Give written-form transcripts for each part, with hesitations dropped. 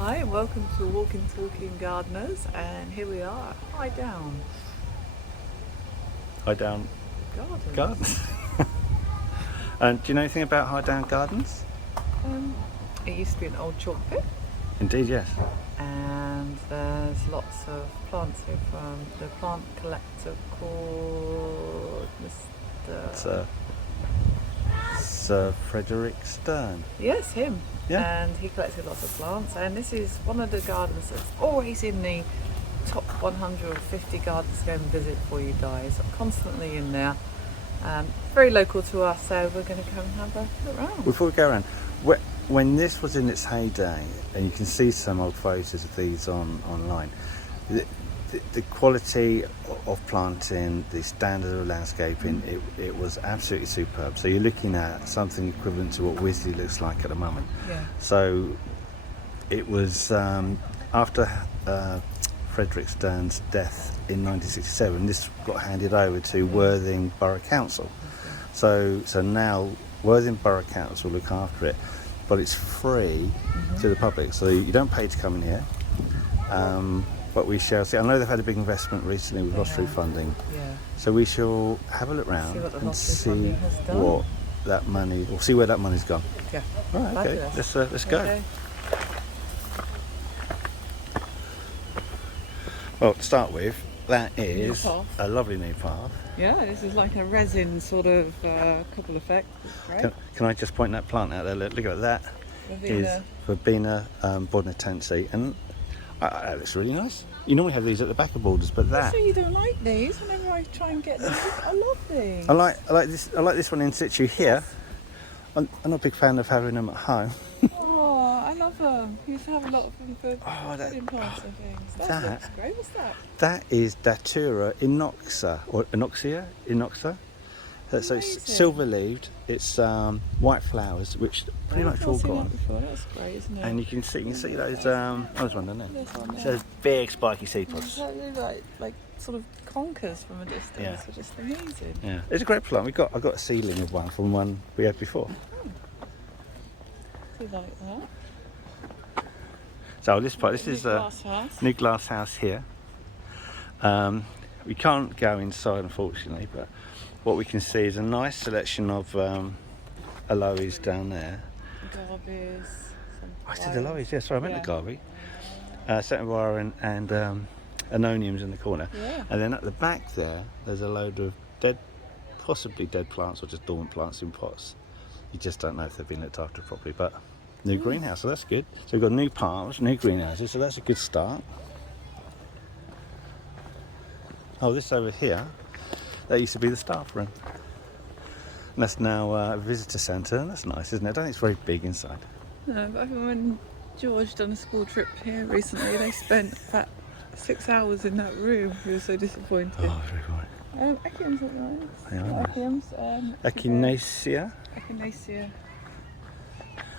Hi and welcome to Walking Talking Gardeners, and here we are at Highdown Highdown Gardens. Gardens. And do you know anything about Highdown Gardens? It used to be an old chalk pit, Indeed, yes. and there's lots of plants here from the plant collector called Mr. Sir Frederick Stern. Yes, him. Yeah. And he collected lots of plants, and this is one of the gardens that's always in the top 150 gardens to go and visit for you guys. I'm constantly in there. Very local to us, so we're going to come and have a look around. Before we go around, when this was in its heyday, and you can see some old photos of these online, the quality of planting, the standard of landscaping, it was absolutely superb. So you're looking at something equivalent to what Wisley looks like at the moment. Yeah. So it was after Frederick Stern's death in 1967, this got handed over to Worthing Borough Council. So now Worthing Borough Council look after it, but it's free to the public, so you don't pay to come in here. But we shall see. I know they've had a big investment recently with lottery funding, so we shall have a look round and see what that money, or see where that money's gone. Yeah. Right, okay, let's go. Okay. Well, to start with, that is path. a lovely new path. Yeah, this is like a resin sort of couple effect. It's great. Can I just point that plant out there? Look at that. Is Verbena bodnatense, and that looks really nice. You normally have these at the back of borders, but that. So you don't like these? Whenever I try and get them, I love these. I like this one in situ here. I'm not a big fan of having them at home. Oh, I love them. You used to have a lot of them for wedding plants and things. That looks great. What's that? That is Datura inoxa, or inoxa. So it's silver-leaved. It's white flowers, which pretty much all gone. That's great, isn't it? And you can see those. There's one down there. So those big spiky seed pods. Like sort of conkers from a distance. Yeah. Are just amazing. Yeah, it's a great plant. I got a seedling of one from one we had before. Do you like that? So this is a glass house. new glass house here. We can't go inside, unfortunately, but what we can see is a nice selection of aloes down there. Garbies. I said aloes, yeah, sorry, I meant the garby. Satinvara and anoniums in the corner. Yeah. And then at the back there's a load of possibly dead plants or just dormant plants in pots. You just don't know if they've been looked after properly, but new greenhouse, so that's good. So we've got new parts, new greenhouses, so that's a good start. Oh, this over here, that used to be the staff room. And that's now a visitor centre, and that's nice, isn't it? I don't think it's very big inside. No, but I think when George done a school trip here recently, they spent about 6 hours in that room. He was so disappointed. Oh, very good. Echiums look nice. They are nice. Echiums. Echinacea. Echinacea.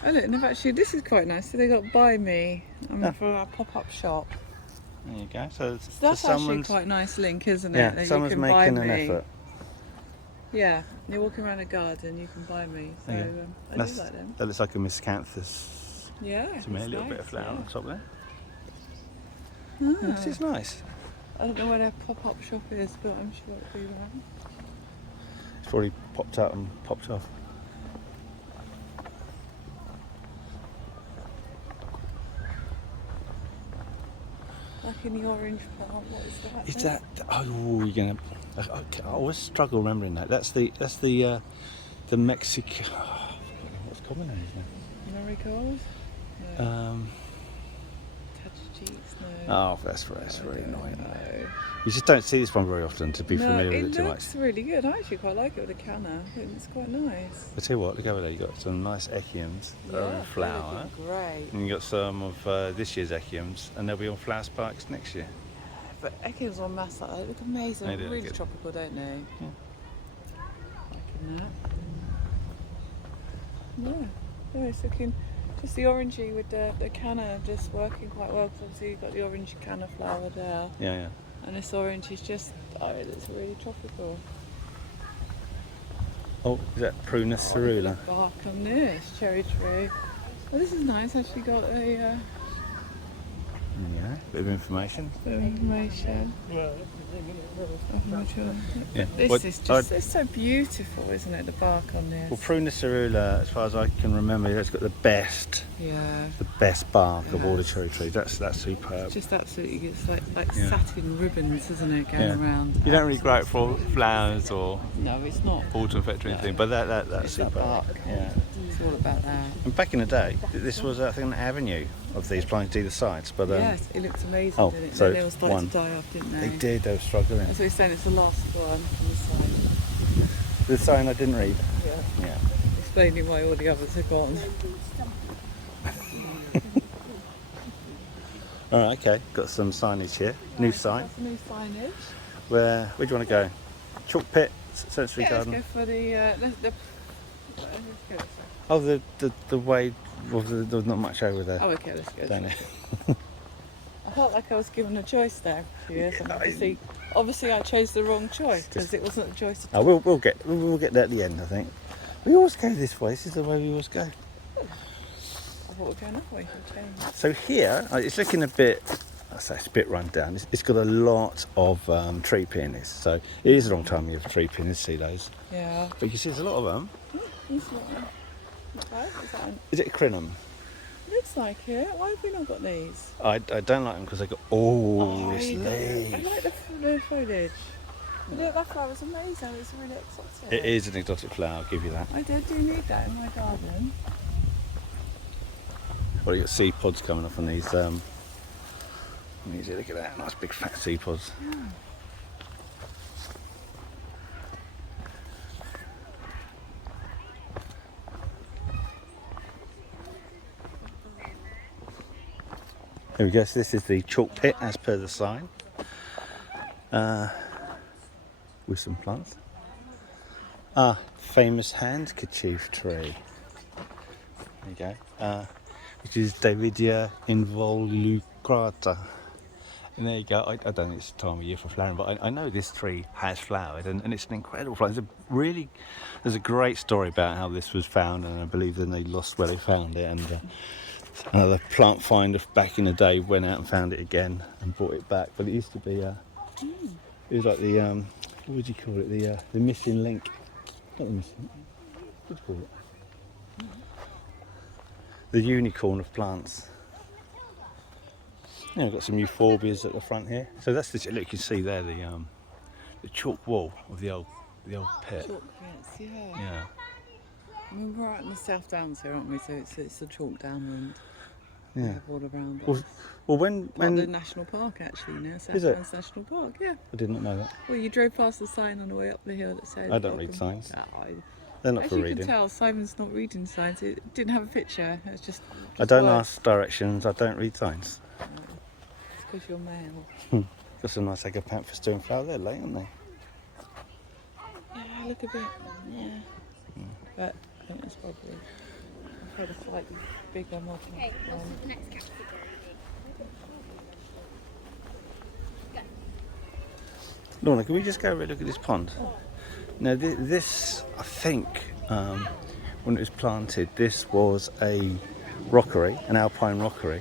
Oh look, and this is quite nice. So they got Buy Me for our pop-up shop. There you go. So That's actually quite a nice link, isn't it? Yeah, that someone's you can making buy an me. effort. Yeah, you're walking around a garden, you can buy me. So I do like them. That looks like a miscanthus Yeah, to me, a little nice, bit of flower on top there. Ah. This is nice. I don't know where their pop-up shop is, but I'm sure it'll be there. It's probably popped out and popped off. Like in the orange plant, what is that? Is that? Oh, you're gonna. I always struggle remembering that. That's the Mexican. What's common name now? Marigolds? No. Tachichis? No. Oh, that's very annoying. No. You just don't see this one very often to be familiar with it too much. It looks really good. I actually quite like it with a canna. I think it's quite nice. I tell you what, look over there. You got some nice echiums that are in flower. Great. And you got some of this year's echiums, and they'll be on flower spikes next year. But echiums on mass like that look amazing. They do look Really good. tropical, don't they? Yeah. Liking that. Yeah, it's looking just the orangey with the canna just working quite well. Because obviously you've got the orange canna flower there. Yeah. And this orange is just, it's really tropical. Oh, is that Prunus cerula? Bark on this cherry tree. Oh, this is nice. Actually got a Bit of information. Bit of information. Yeah. This What- is just, it's so beautiful, isn't it, the bark on this? Well, Prunus cerula, as far as I can remember, it's got the best bark of all the cherry trees. That's superb. It's just absolutely, it's like Yeah. satin ribbons, isn't it, going around? You don't really grow it for flowers or No, it's not. autumn effect or anything, but that's It's that superb. bark. Yeah. It's all about that. And back in the day, this was, I think, an avenue of these plants to either sides. But Yes, it looked amazing, oh, didn't it? so Then they all started one. to die off, didn't they they? did. They were struggling. That's what he's saying, it's the last one on the side. The sign I didn't read. Yeah. Yeah. Explaining why all the others are gone. All right. Okay. Got some signage here. New sign. That's a new signage. Where do you want to go? Chalk pit, sensory Yeah, let's garden. go for the, let's go this way. Oh, the way. Well, there's not much over there. Oh, okay, let's go. Down this there. way. I felt like I was given a choice there. Yes, and obviously I chose the wrong choice because it wasn't a choice at all. Oh, we'll get there at the end, I think. We always go this way. This is the way we always go. I thought we were going that way. Okay. So here, it's looking a bit. I say it's a bit run down. It's got a lot of tree peonies. So it is a long time you have tree peonies. See those? Yeah. But you can see there's a lot of them. Is that Is it a crinum? looks like it. Why have we not got these? I don't like them because they got all this I leaf. like the foliage. Yeah, that flower's amazing. It's really exotic. It is an exotic flower. I'll give you that. I do need that in my garden. Well, you got seed pods coming off on these. Look at that, nice big fat seed pods. There we go. So this is the chalk pit, as per the sign, with some plants. Famous handkerchief tree. There you go. Which is Davidia involucrata. And there you go. I don't think it's the time of year for flowering, but I know this tree has flowered, and it's an incredible flower. There's a great story about how this was found, and I believe then they lost where they found it, and another plant finder back in the day went out and found it again and brought it back. But it used to be it was like the what would you call it, the missing link. Not the missing, what would you call it? The unicorn of plants. Yeah, we've got some euphorbias at the front here. So that's the look, you can see there the chalk wall of the old pit. Chalk pits, yeah. Yeah. I mean, we're out in the South Downs here, aren't we? So it's a chalk downland. We Yeah. have all around Well, us. well when Part of the national park actually now. South Is it? Downs National Park, yeah. I did not know that. Well, you drove past the sign on the way up the hill that said. I don't read signs. I, They're not as for you reading. can tell, Simon's not reading signs. It didn't have a picture. It's just I don't words. ask directions. I don't read signs. It's because you're male. Got some nice agapanthus doing flower there, late, aren't they? Yeah, look a bit. Yeah. But I think it's probably. I've had a slightly bigger model. Lorna, can we just go have a look at this pond? Now, this, I think, when it was planted, this was a rockery, an alpine rockery,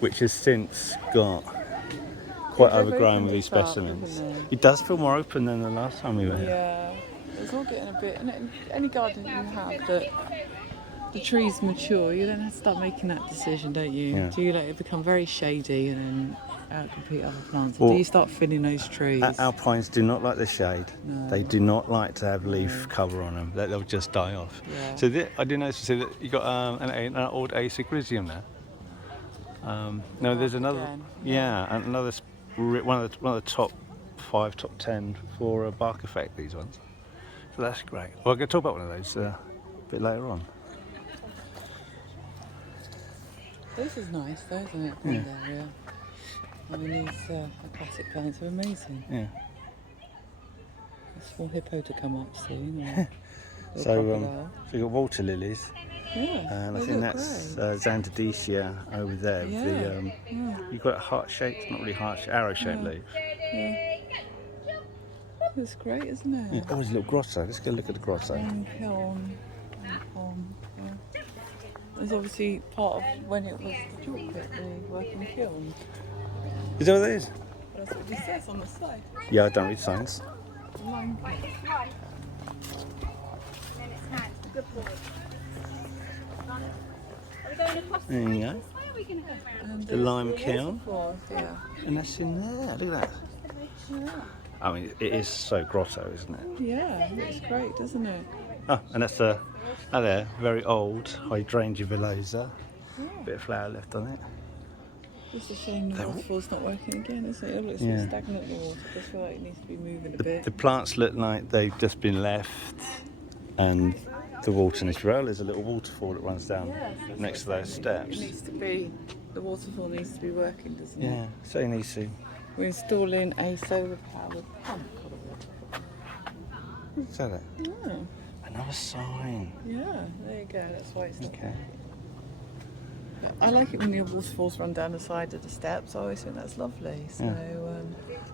which has since got quite they've overgrown opened with these it up, specimens. haven't It does feel more open than the last time we were here. Yeah, it's all getting a bit. And any garden you have that the trees mature, you then have to start making that decision, don't you? Yeah. Do you let it become very shady and then outcompete other plants? Or Well, do you start thinning those trees? Alpines do not like the shade. No. They do not like to have leaf cover on them. They'll just die off. Yeah. So I didn't notice that you got an old Acycrisium there. No, there's another. Again. Yeah, and another one of the top 5, top 10 for a bark effect. These ones. So that's great. Well, I'm going to talk about one of those a bit later on. This is nice though, isn't it? Yeah. Pond area. I mean, these classic plants are amazing. Yeah. A small hippo to come up soon. Or a So crocodile. you've got water lilies, Yeah, and I they think look that's great. Xanthodecia over there. With Yeah. the, you've got heart-shaped, not really heart-shaped, arrow-shaped leaves. Yeah. It's great, isn't it? Yeah. Oh, there's a little grotto. Let's go look at the grotto. Kiln. Yeah. is obviously part of when it was the chalk pit, the working kiln. Is that what it is? That's what it says on the side. Yeah, I don't read signs. Lime pit. There you go. And The lime kiln. waterfall, yeah. And that's in there. Look at that. I mean, it is so grotto, isn't it? Yeah, it looks great, doesn't it? Oh, and that's the, oh there, very old hydrangea villosa. Yeah. Bit of flower left on it. It's a shame the waterfall's not working again, isn't it? It looks Yeah. stagnant, the water. I just feel like it needs to be moving a bit. The plants look like they've just been left, and the water in this row, there's a little waterfall that runs down next to those steps. It needs to be, the waterfall needs to be working, doesn't it? Yeah, so it needs to. We're installing a solar powered pump. What's that? Oh, Another sign. yeah, there you go. That's why it's. Okay. I like it when the waterfalls run down the side of the steps. I always think that's lovely. So,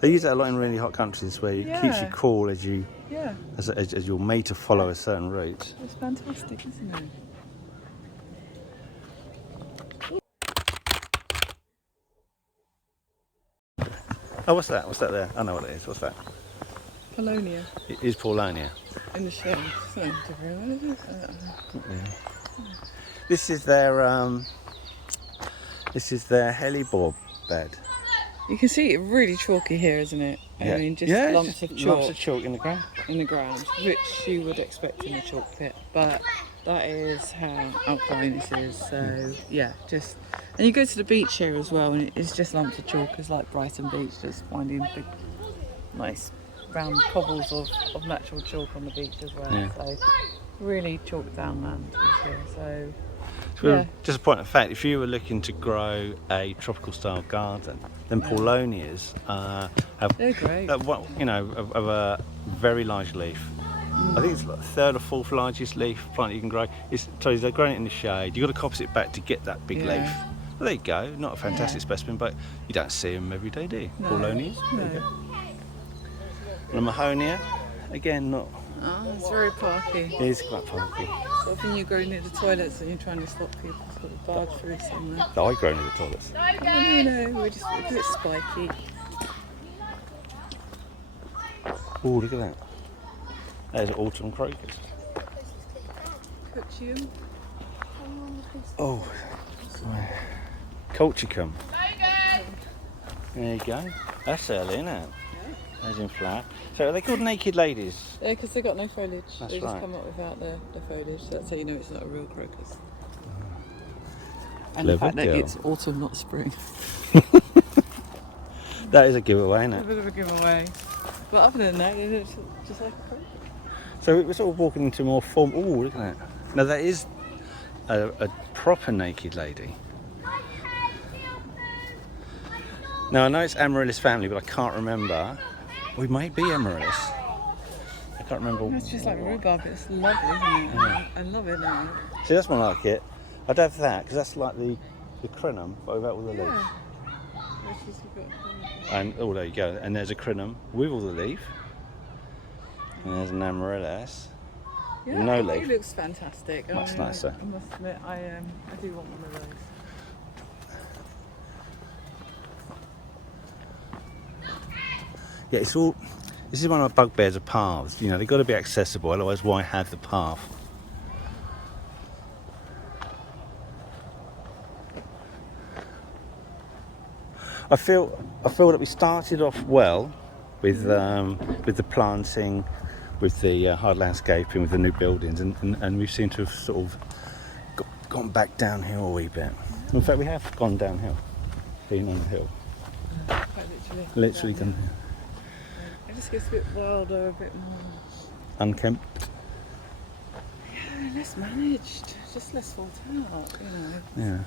They use that a lot in really hot countries where it keeps you cool as you yeah, as you're made to follow a certain route. it's fantastic, isn't it? Oh, what's that? What's that there? I know what it is. What's that? Polonia It is Paulownia. in the shade. So, This is their hellebore bed. you can see it really chalky here, isn't it? I mean, just lumps of chalk lumps of chalk in the ground. in the ground, which you would expect in a chalk pit, but that is how alkaline this is. So yeah, just, and you go to the beach here as well, and it's just lumps of chalk. It's like Brighton Beach, just finding big, nice round cobbles of natural chalk on the beach as well. Yeah. So really chalked down land is here. So So just a point of fact, if you were looking to grow a tropical style garden, then Paulownias have they're great. of a very large leaf. I think it's like third or fourth largest leaf plant you can grow. They're growing it in the shade. You've got to coppice it back to get that big leaf. Well, there you go. Not a fantastic specimen, but you don't see them every day, do you? No. Paulownias. No. There you go. And a Mahonia, again, not. Oh, it's very parky. It is quite funky. Sort of when you go near the toilets and you're trying to stop people sort of barge through somewhere. I grow near the toilets. Oh, no, we're just, because it's spiky. Oh, look at that. There's autumn crocus. Cochium. Oh, Colchicum. There you go. That's early, isn't it? There's in flower. So are they called naked ladies? Yeah, because they've got no foliage. That's They just right. come up without the foliage. So that's how you know it's not a real crocus. And Clever the fact that girl. it's autumn, not spring. That is a giveaway, isn't A it? bit of a giveaway. But other than that, it looks just like a crocus. So we're sort of walking into more form. Oh, look at that. Now that is a proper naked lady. Now I know it's Amaryllis family, but I can't remember. We might be Amaryllis. I can't remember. It's just like rhubarb. It's lovely, isn't it? Yeah. I love it now. See, that's more like it. I'd have that because that's like the crinum, but without all the leaves. Yeah. Which is you've got, And oh, there you go. And there's a crinum with all the leaf. And there's an Amaryllis. yeah, No it leaf. looks fantastic. Much nicer. I must admit, I do want one of those. Yeah, it's all. This is one of my bugbears of paths. You know, they've got to be accessible. Otherwise, why have the path? I feel that we started off well with the planting, with the hard landscaping, with the new buildings, and we seem to have sort of gone back downhill a wee bit. In fact, we have gone downhill, being on the hill. Quite Literally gone It just gets a bit wilder, a bit more. unkempt. Yeah, less managed, just less thought out, you know. Yeah.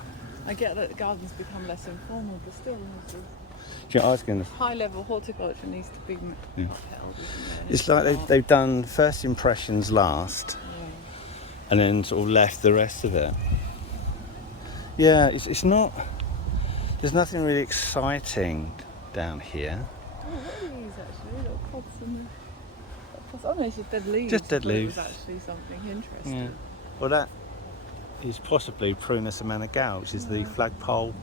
I get that the gardens become less informal, but still, Do you know, I was going to. high level horticulture needs to be upheld, isn't it? It's like they've done first impressions last, and then sort of left the rest of it. Yeah, it's not. There's nothing really exciting down here. Oh, what are these actually? Little pods and pods. Oh no, it's just dead leaves. Just dead I thought leaves. It was actually something interesting. Yeah. Well, that is possibly Prunus amanagal, which is the flagpole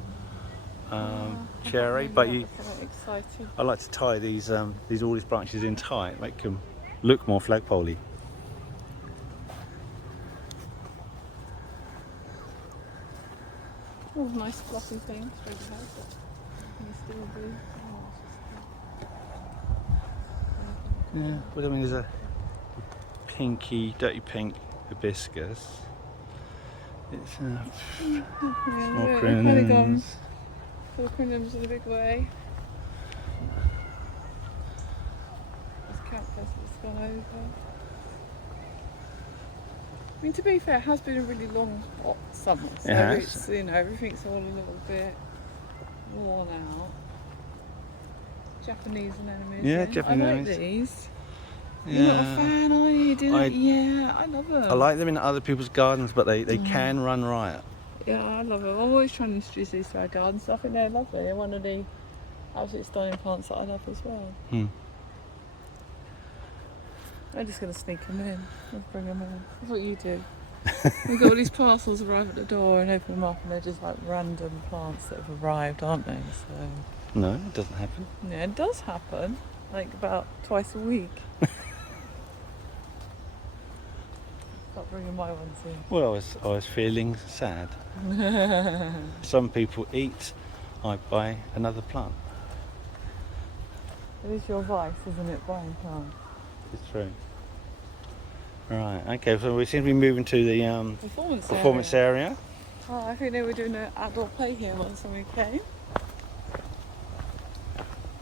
I cherry. can't But remember, that's exciting. I like to tie these all these branches in tight, make them look more flagpoley. Oh, nice fluffy thing. Really nice. Can you still do? Yeah, well, I mean, there's a pinky, dirty pink hibiscus. It's small It's kind of gone. crinums. The crinums in a big way. This cactus has gone over. I mean, to be fair, it has been a really long, hot summer, so It has. it's, you know, everything's all a little bit worn out. Japanese anemones. Yeah, I Japanese. like these. You're not a fan, are you? Yeah, I love them. I like them in other people's gardens, but they can run riot. Yeah, I love them. I'm always trying to introduce these to our gardens. I think they're lovely. They're one of the absolute stunning plants that I love as well. I'm just going to sneak them in. Let's bring them in. That's what you do. We've got all these parcels arrive at the door and open them up, and they're just like random plants that have arrived, aren't they? So No, it doesn't happen. yeah, it does happen. Like about twice a week. Start bringing my ones in. Well, I was feeling sad. Some people eat, I buy another plant. It is your vice, isn't it, buying plants? It's true. Right, okay, so we seem to be moving to the performance area. Oh, I think they were doing an outdoor play here once when we came.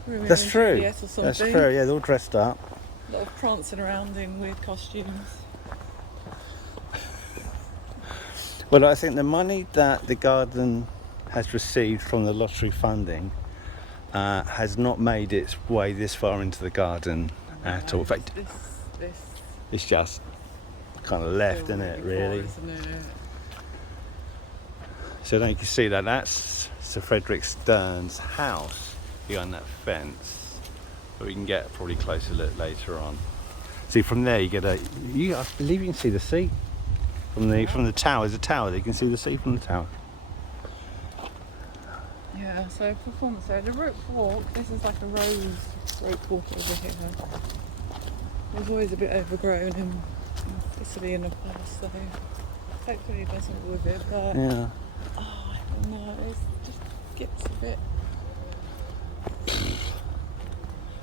That's true. Yes, or That's something. true, yeah, they're all dressed up. A lot of prancing around in weird costumes. Well, I think the money that the garden has received from the lottery funding has not made its way this far into the garden at all. In fact, This it's just kind of left, isn't it, really? Isn't it? So now you can see that that's Sir Frederick Stern's house behind that fence. But we can get probably a closer look later on. See, from there you get I believe you can see the sea from the tower. There's a tower there, you can see the sea from the tower. Yeah, so performance area. The rope walk, this is like a rose rope walk over here. It was always a bit overgrown and thistly in the past, so hopefully it doesn't with it, but Yeah. oh, I don't know, it just gets a bit. I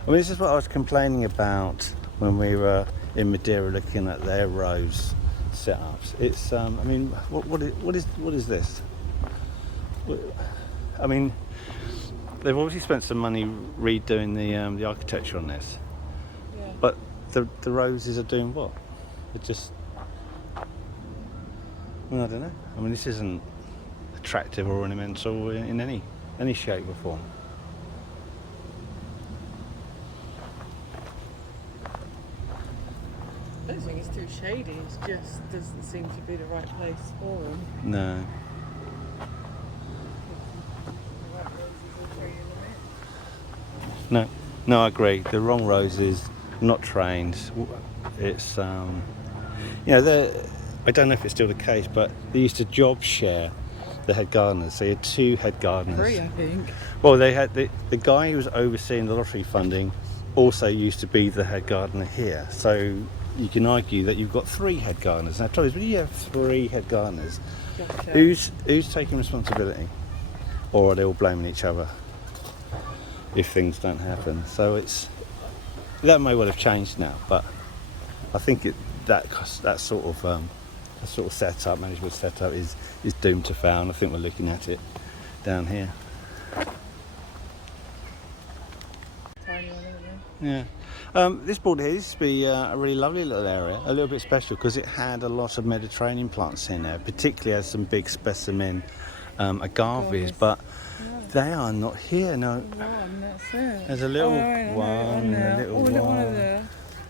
mean, this is what I was complaining about when we were in Madeira looking at their rose setups. It's I mean, what is this? I mean, they've obviously spent some money redoing the architecture on this, Yeah. but the roses are doing what? They're just, well, I don't know. I mean, this isn't attractive or ornamental in any shape or form. I don't think it's too shady, it just doesn't seem to be the right place for them. No. The right roses will bring in the mix. No, I agree. The wrong roses, not trained. It's I don't know if it's still the case, but they used to job share the head gardeners. So you had two head gardeners. 3, I think. Well, they had the guy who was overseeing the lottery funding also used to be the head gardener here. So you can argue that you've got 3 head gardeners. Now, trouble is, when you have 3 head gardeners, Gotcha. who's taking responsibility, or are they all blaming each other if things don't happen? So that may well have changed now, but I think that sort of setup, management setup, is doomed to fail. And I think we're looking at it down here. Tiny one, isn't it? Yeah. This border here used to be a really lovely little area, a little bit special because it had a lot of Mediterranean plants in there, particularly has some big specimen agaves, but they are not here. No, One, that's it. there's a little right, one and a there. little Oh, look, one. there.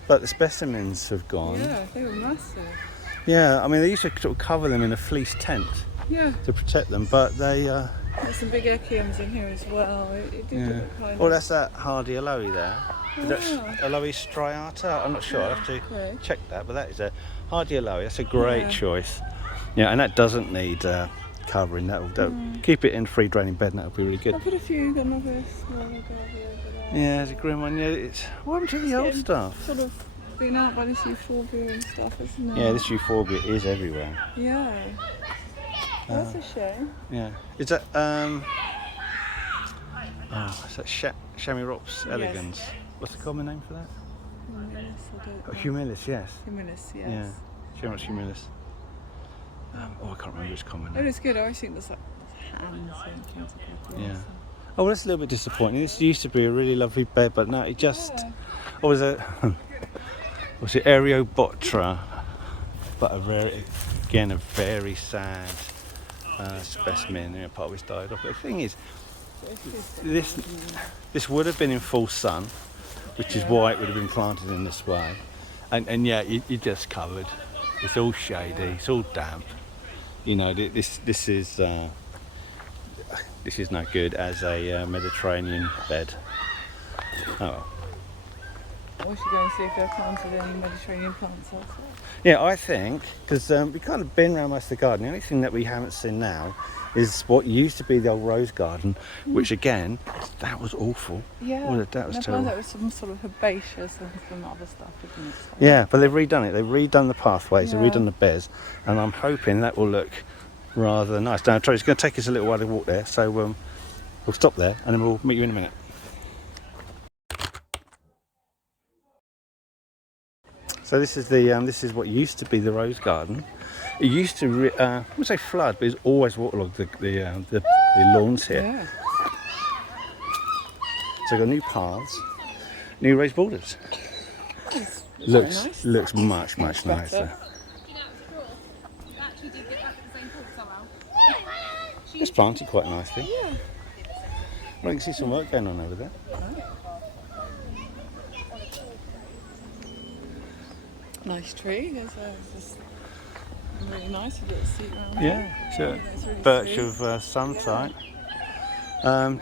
But the specimens have gone. Yeah, they were massive. Yeah, I mean, they used to sort of cover them in a fleece tent Yeah. to protect them, but they... There's some big echiums in here as well. It did look kind Well, of... that's that hardy aloe there. Is that aloe striata? I'm not sure. I have to Okay. check that, but that is a hardy aloe. That's a great choice. Yeah, and that doesn't need covering. That'll keep it in free draining bed, and that'll be really good. I put a few, got another smaller garden over there. Yeah, there's a green one. Yeah, it's what happened to the old stuff? Sort of been out by this euphorbia and stuff, isn't it? Yeah, this euphorbia is everywhere. Yeah. That's a shame. Yeah, is that is that Chamaerops elegans? Yes. What's the common name for that? Humilis, I don't know. Humilis, yes. Humilis, yes. Yeah, Chamaerops humilis. I can't remember its common It name. was good. I always think there's like hands and things like that. Yeah. Oh, well, that's a little bit disappointing. This used to be a really lovely bed, but no, it just. Yeah. What was it? Was it Areobotra? But a very sad specimen. You know, part of which died off. But the thing is, this would have been in full sun, which is why it would have been planted in this way. And yeah, you're just covered. It's all shady. It's all damp. You know, this is no good as a Mediterranean bed. Oh well. We should go and see if they've planted any Mediterranean plants elsewhere. Yeah, I think, because we've kind of been around most of the garden. The only thing that we haven't seen now is what used to be the old rose garden, which again, that was awful. Yeah, Well, that was terrible. That was some sort of herbaceous and some other stuff, isn't it? So Yeah, but they've redone it. They've redone the pathways, they've Yeah. redone the beds, and I'm hoping that will look rather nice. Now, it's going to take us a little while to walk there, so we'll stop there, and then we'll meet you in a minute. So this is what used to be the rose garden. It used to, I wouldn't say flood, but it's always waterlogged the lawns here. Yeah. So we've got new paths, new raised borders. It's Looks nice. looks much Much nicer. better. It's planted quite nicely. Yeah. I can see some work going on over there. Nice tree. There's just really nice. You've got a seat around Yeah, sure. It's really Birch sweet. of some type.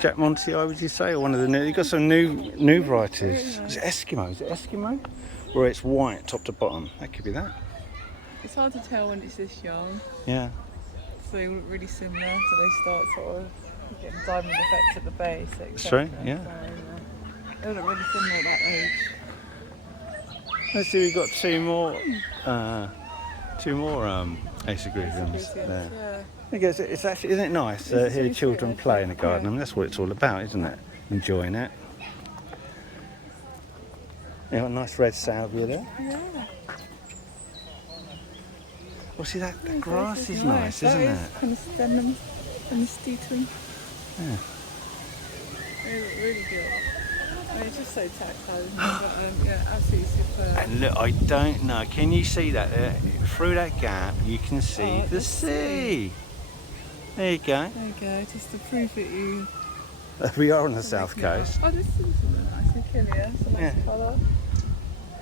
Jack Monty, I would you say, or one of the new? You've got some new varieties. Is it Eskimo? Is it Eskimo? Where it's white top to bottom. That could be that. It's hard to tell when it's this young. Yeah. So they look really similar. So they start sort of getting diamond effects at the base. That's true, yeah. So, they look really similar at that age. Let's see, we've got two more Aesogryphums there. Yeah. Because it's actually, isn't it nice It's hear really children sweet, play in the actually. garden? Yeah. I mean, that's what it's all about, isn't it? Enjoying it. You got a nice red salvia there. Yeah. Oh, see that the Yeah, grass this is nice, isn't that it? is kind of stem and steaton. Yeah. They look really good. I mean, it's just so tactile, isn't it? But yeah, absolutely superb. And look, I don't know. Can you see that there? Through that gap, you can see Oh, the the sea. There you go. There you go, just to prove that you... We are on the south coast. Oh, this is something nice. Achillea, it's a nice Yeah. colour.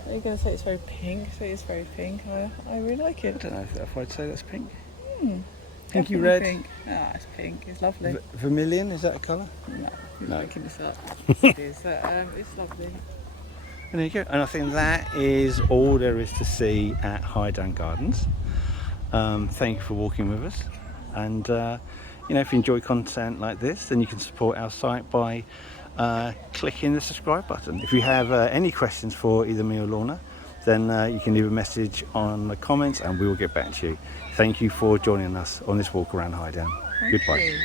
You're going to say it's very pink, so it's very pink. I really like I it. don't know if I'd say that's pink. Hmm. Pinky Definitely red. Pink. Ah, it's pink. It's lovely. Vermilion, is that a colour? No, you're No. making this up. It is. It's lovely. And there you go. And I think that is all there is to see at Highdown Gardens. Thank you for walking with us. And you know, if you enjoy content like this, then you can support our site by clicking the subscribe button. If you have any questions for either me or Lorna, then you can leave a message on the comments and we will get back to you. Thank you for joining us on this walk around Highdown. Thank Goodbye. you.